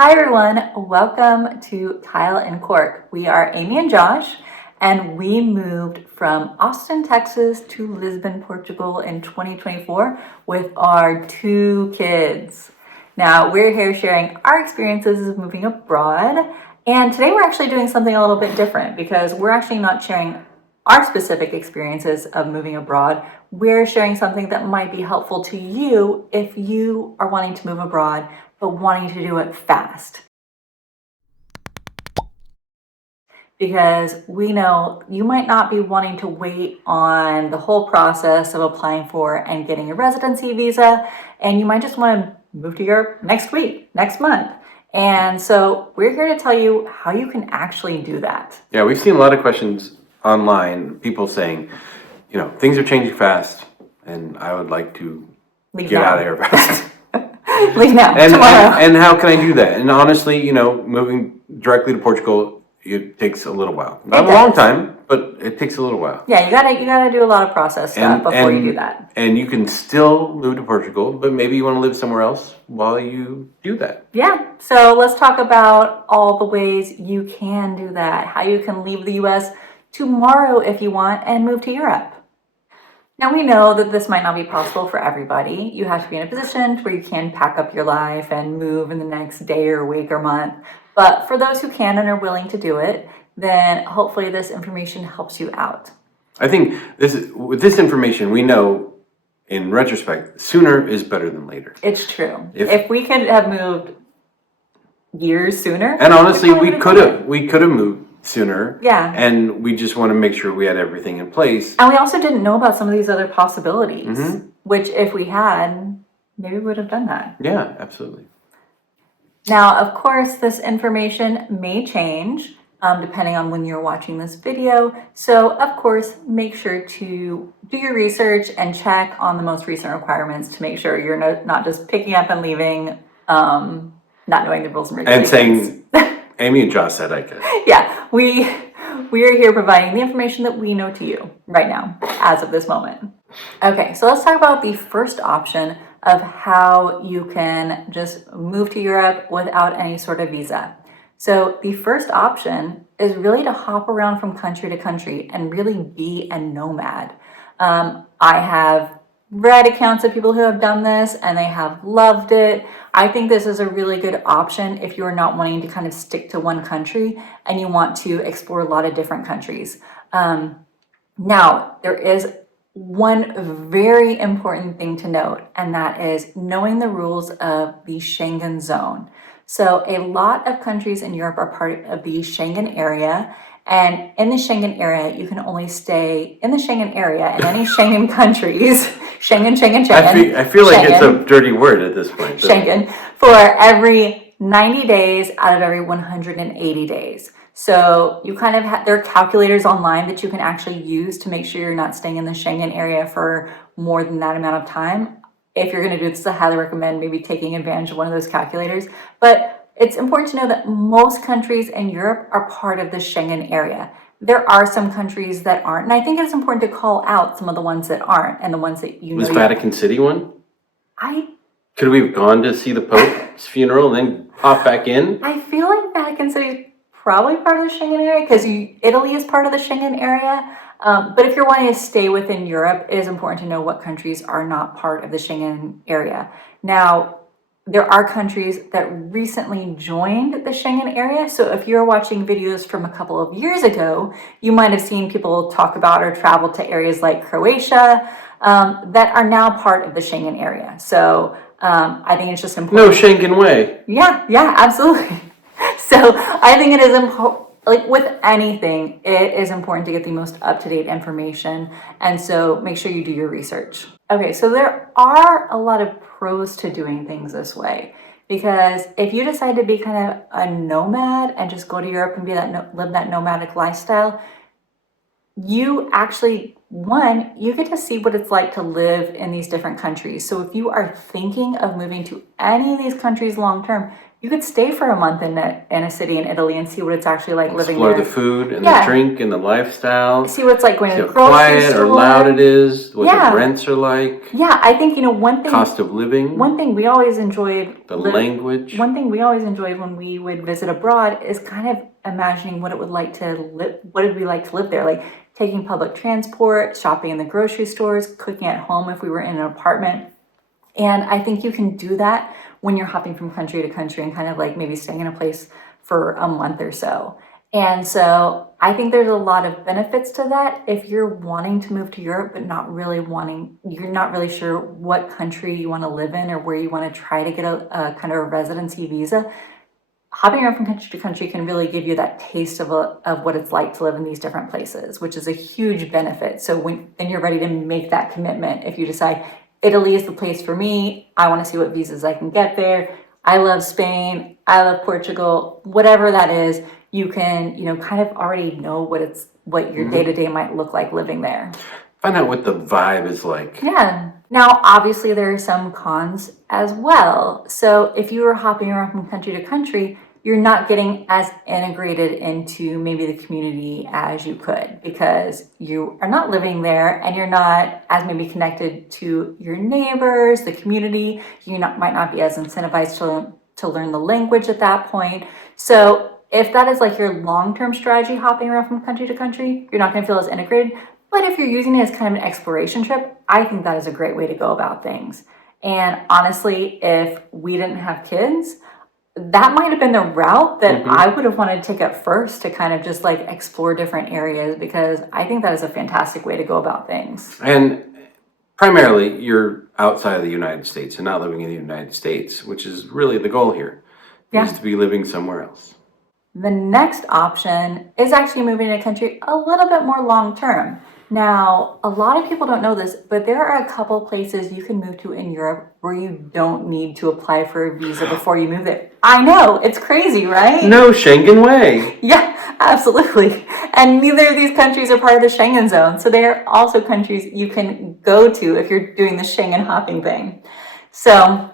Hi everyone, welcome to Kyle and Cork. We are Amy and Josh, and we moved from Austin, Texas to Lisbon, Portugal in 2024 with our 2 kids. Now we're here sharing our experiences of moving abroad, and today we're actually doing something a little bit different because we're actually not sharing our specific experiences of moving abroad. We're sharing something that might be helpful to you if you are wanting to move abroad but wanting to do it fast. Because we know you might not be wanting to wait on the whole process of applying for and getting a residency visa, and you might just want to move to Europe next week, next month. And so we're here to tell you how you can actually do that. Yeah, we've seen a lot of questions online, people saying, things are changing fast, and I would like to get out of here fast. Leave now, tomorrow. And how can I do that? And honestly, moving directly to Portugal, it takes a little while. Not a long time, but it takes a little while. Yeah, you gotta do a lot of process stuff before you do that. And you can still move to Portugal, but maybe you want to live somewhere else while you do that. Yeah, so let's talk about all the ways you can do that. How you can leave the US tomorrow if you want and move to Europe. Now we know that this might not be possible for everybody. You have to be in a position where you can pack up your life and move in the next day or week or month. But for those who can and are willing to do it, then hopefully this information helps you out. I think with this information, we know in retrospect, sooner is better than later. It's true. If we could have moved years sooner. And honestly, we could have moved sooner. Yeah. And we just want to make sure we had everything in place. And we also didn't know about some of these other possibilities, which if we had, maybe we would have done that. Yeah, absolutely. Now, of course, this information may change depending on when you're watching this video. So, of course, make sure to do your research and check on the most recent requirements to make sure you're not just picking up and leaving, not knowing the rules and regulations. And saying, Amy and Josh said I could. Yeah, we are here providing the information that we know to you right now, as of this moment. Okay, so let's talk about the first option of how you can just move to Europe without any sort of visa. So the first option is really to hop around from country to country and really be a nomad. I have read accounts of people who have done this and they have loved it. I think this is a really good option if you're not wanting to kind of stick to one country and you want to explore a lot of different countries. Now, there is one very important thing to note, and that is knowing the rules of the Schengen zone. So a lot of countries in Europe are part of the Schengen area, and in the Schengen area, you can only stay in the Schengen area in any Schengen countries. Schengen. I feel like Schengen. It's a dirty word at this point. Schengen, for every 90 days out of every 180 days. So you kind of there are calculators online that you can actually use to make sure you're not staying in the Schengen area for more than that amount of time. If you're going to do this, I highly recommend maybe taking advantage of one of those calculators. But it's important to know that most countries in Europe are part of the Schengen area. There are some countries that aren't, and I think it's important to call out some of the ones that aren't and the ones that you know. Was Vatican City one? Could we have gone to see the Pope's funeral and then pop back in? I feel like Vatican City is probably part of the Schengen area because Italy is part of the Schengen area. But if you're wanting to stay within Europe, it is important to know what countries are not part of the Schengen area. Now, there are countries that recently joined the Schengen area. So if you're watching videos from a couple of years ago, you might have seen people talk about or travel to areas like Croatia that are now part of the Schengen area. So I think it's just important. No Schengen way. Yeah, absolutely. So I think it is important. Like with anything, it is important to get the most up-to-date information. And so make sure you do your research. Okay, so there are a lot of pros to doing things this way. Because if you decide to be kind of a nomad and just go to Europe and live that nomadic lifestyle, you actually, you get to see what it's like to live in these different countries. So if you are thinking of moving to any of these countries long-term, You could stay for a month in a city in Italy and see what it's actually like living Explore there. the food and the drink and the lifestyle. See what it's like going See to how the grocery quiet store. or loud it is. What the rents are like. Yeah, I think, one thing. Cost of living. One thing we always enjoyed. The language. One thing we always enjoyed when we would visit abroad is kind of imagining what it would like to live. What it'd be like to live there, like taking public transport, shopping in the grocery stores, cooking at home if we were in an apartment. And I think you can do that when you're hopping from country to country and kind of like maybe staying in a place for a month or so. And so I think there's a lot of benefits to that if you're wanting to move to Europe, but you're not really sure what country you want to live in or where you want to try to get a kind of a residency visa. Hopping around from country to country can really give you that taste of what it's like to live in these different places, which is a huge benefit. So then you're ready to make that commitment. If you decide Italy is the place for me, I want to see what visas I can get there. I love Spain. I love Portugal. Whatever that is, you can, kind of already know what your day-to-day might look like living there. Find out what the vibe is like. Yeah. Now, obviously, there are some cons as well. So if you were hopping around from country to country, you're not getting as integrated into maybe the community as you could because you are not living there and you're not as maybe connected to your neighbors, the community. You might not be as incentivized to learn the language at that point. So if that is like your long-term strategy, hopping around from country to country, you're not going to feel as integrated. But if you're using it as kind of an exploration trip, I think that is a great way to go about things. And honestly, if we didn't have kids, that might have been the route that I would have wanted to take up first to kind of just like explore different areas because I think that is a fantastic way to go about things. And primarily, you're outside of the United States and not living in the United States, which is really the goal here, is to be living somewhere else. The next option is actually moving to a country a little bit more long-term. Now, a lot of people don't know this, but there are a couple places you can move to in Europe where you don't need to apply for a visa before you move there. I know, it's crazy, right? No Schengen way. Yeah, absolutely. And neither of these countries are part of the Schengen zone. So they are also countries you can go to if you're doing the Schengen hopping thing. So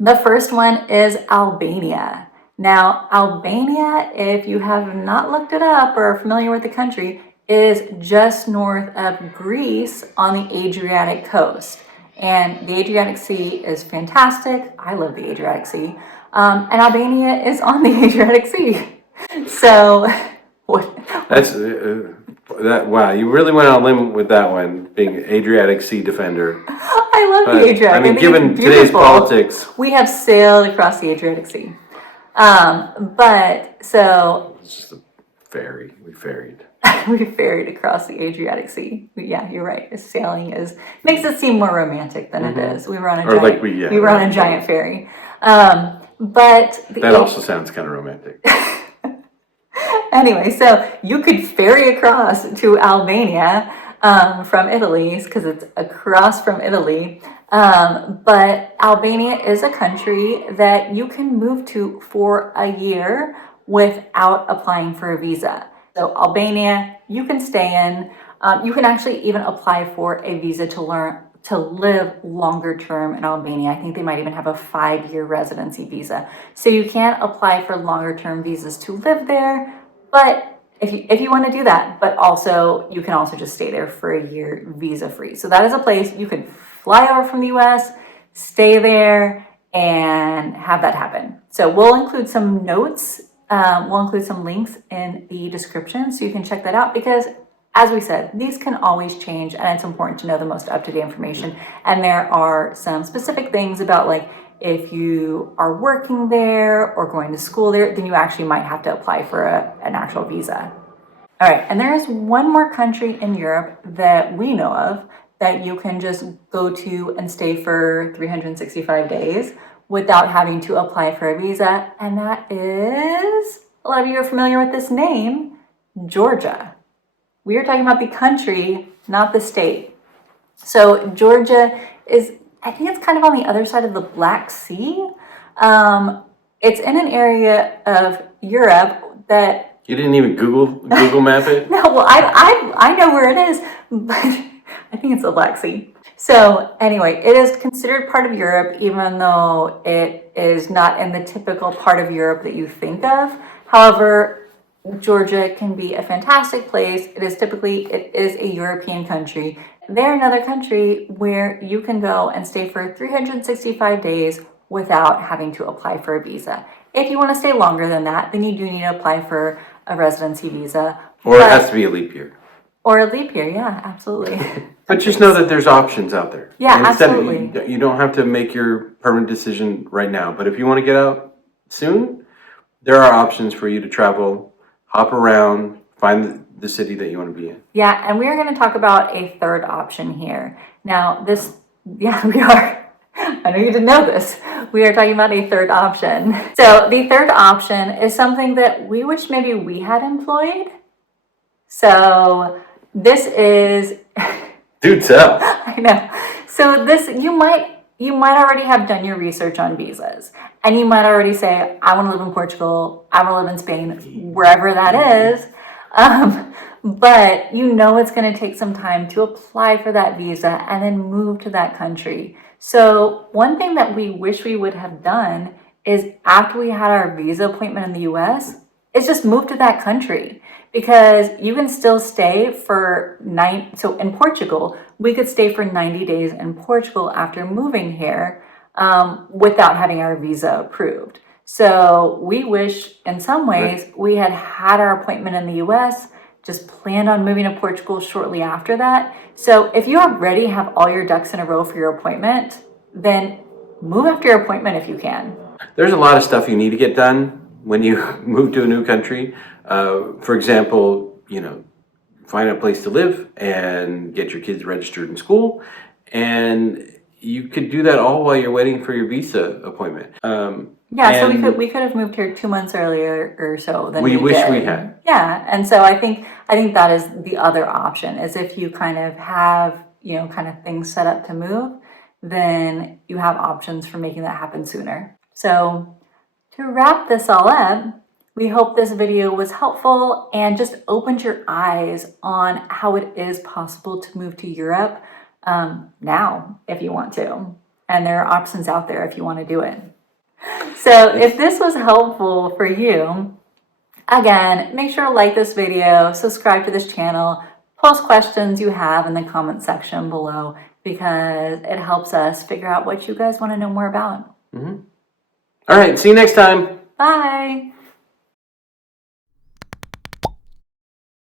the first one is Albania. Now, Albania, if you have not looked it up or are familiar with the country, is just north of Greece on the Adriatic coast. And the Adriatic Sea is fantastic. I love the Adriatic Sea. And Albania is on the Adriatic Sea. So, wow, you really went on a limb with that one, being Adriatic Sea defender. I love the Adriatic. I mean, given today's politics. We have sailed across the Adriatic Sea. It's just a ferry. We ferried. We ferried across the Adriatic Sea. Yeah, you're right. Sailing makes it seem more romantic than it is. We were on a giant ferry. But that also sounds kind of romantic. Anyway, so you could ferry across to Albania from Italy because it's across from Italy. But Albania is a country that you can move to for a year without applying for a visa. So Albania, you can stay in. You can actually even apply for a visa to live longer term in Albania. I think they might even have a 5-year residency visa. So you can apply for longer term visas to live there. But if you want to do that, but also you can also just stay there for a year visa free. So that is a place you can fly over from the US, stay there, and have that happen. So we'll include some notes. We'll include some links in the description so you can check that out because, as we said, these can always change and it's important to know the most up-to-date information. And there are some specific things about like if you are working there or going to school there, then you actually might have to apply for an actual visa. All right, and there is one more country in Europe that we know of that you can just go to and stay for 365 days without having to apply for a visa, and that is, a lot of you are familiar with this name, Georgia. We are talking about the country, not the state. So Georgia is, I think it's kind of on the other side of the Black Sea. It's in an area of Europe that... You didn't even Google map it? No, well, I know where it is, but I think it's the Black Sea. So anyway, it is considered part of Europe, even though it is not in the typical part of Europe that you think of. However, Georgia can be a fantastic place. It is a European country. They're another country where you can go and stay for 365 days without having to apply for a visa. If you want to stay longer than that, then you do need to apply for a residency visa. Or it has to be a leap year. Or a leap year, yeah, absolutely. But just know that there's options out there. Yeah, absolutely. You don't have to make your permanent decision right now. But if you want to get out soon, there are options for you to travel, hop around, find the city that you want to be in. Yeah, and we are going to talk about a third option here. Now, we are. I know you didn't know this. We are talking about a third option. So the third option is something that we wish maybe we had employed. So this is... Do tell. I know. So this, you might already have done your research on visas, and you might already say, I want to live in Portugal, I want to live in Spain, wherever that is. But you know it's going to take some time to apply for that visa and then move to that country. So one thing that we wish we would have done is after we had our visa appointment in the US, is just move to that country. Because you can still stay for so in Portugal, we could stay for 90 days in Portugal after moving here without having our visa approved. So we wish in some ways we had our appointment in the US, just planned on moving to Portugal shortly after that. So if you already have all your ducks in a row for your appointment, then move after your appointment if you can. There's a lot of stuff you need to get done when you move to a new country. For example, find a place to live and get your kids registered in school. And you could do that all while you're waiting for your visa appointment. So we could have moved here 2 months earlier or so than we wish did. we had. Yeah, and so I think that is the other option, is if you kind of have, kind of things set up to move, then you have options for making that happen sooner. So to wrap this all up, we hope this video was helpful and just opened your eyes on how it is possible to move to Europe now if you want to. And there are options out there if you want to do it. So if this was helpful for you, again, make sure to like this video, subscribe to this channel, post questions you have in the comment section below, because it helps us figure out what you guys want to know more about. All right, see you next time. Bye.